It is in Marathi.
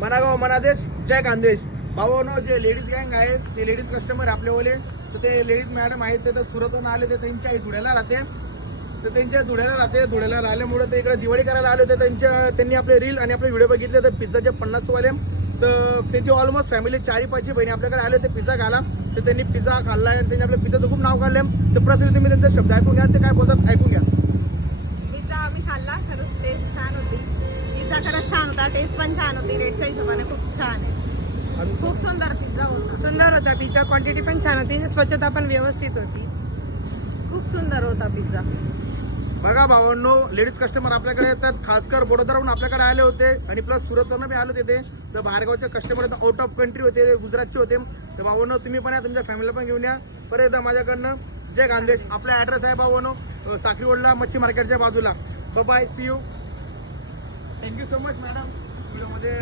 मनागाव मनादेश जय खानदेश. भावानो जे लेडीज गँग आहे ते लेडीज कस्टमर आपलेवाले तर ते लेडीज मॅडम आहेत ते तर सुरतहून आले ते त्यांची आई धुळ्याला राहते तर त्यांच्या धुळ्याला राहते. धुळ्याला राहिल्यामुळे ते इकडे दिवाळी करायला आले होते. त्यांनी आपले रील आणि आपले व्हिडिओ बघितले तर पिझ्झाचे 50 वाले तर त्यांची ऑलमोस्ट फॅमिली 4-5 बहिणी आपल्याकडे आले होते पिझ्झा खायला तर त्यांनी पिझ्झा खाल्ला आणि त्यांनी आपल्या पिझ्झाचं खूप नाव काढले. तर प्रसिद्ध तुम्ही त्यांचे शब्द ऐकून घ्या ते काय बोलतात ऐकून घ्या. पिझ्झा आम्ही खाल्ला, खरंच टेस्ट छान होती. पिझ्झा खरंच छान होता, टेस्ट पण छान होती. रेटच्या हिशोबाने खूप छान आहे. खूप सुंदर पिझ्झा होता. सुंदर होता पिझ्झा, क्वांटिटी पण छान होती, स्वच्छता पण व्यवस्थित होती. खूप सुंदर होता पिझ्झा. बघा भावांनो, लेडीज कस्टमर आपल्याकडे येतात, खासकर बडोदराहून आपल्याकडे आले होते आणि प्लस सुरतवरून बी आले होते ते. तर बाहेरगावचे कस्टमर आउट ऑफ कंट्री होते, ते गुजरातचे होते. तर भावांनो तुम्ही पण या, तुमच्या फॅमिलीला पण घेऊन या. परत एकदा माझ्याकडनं जय खानदेश. आपला ॲड्रेस आहे भावांनो साखरी रोडला मच्छी मार्केटच्या बाजूला. Bye, see you. Thank you so much madam व्हिडिओमध्ये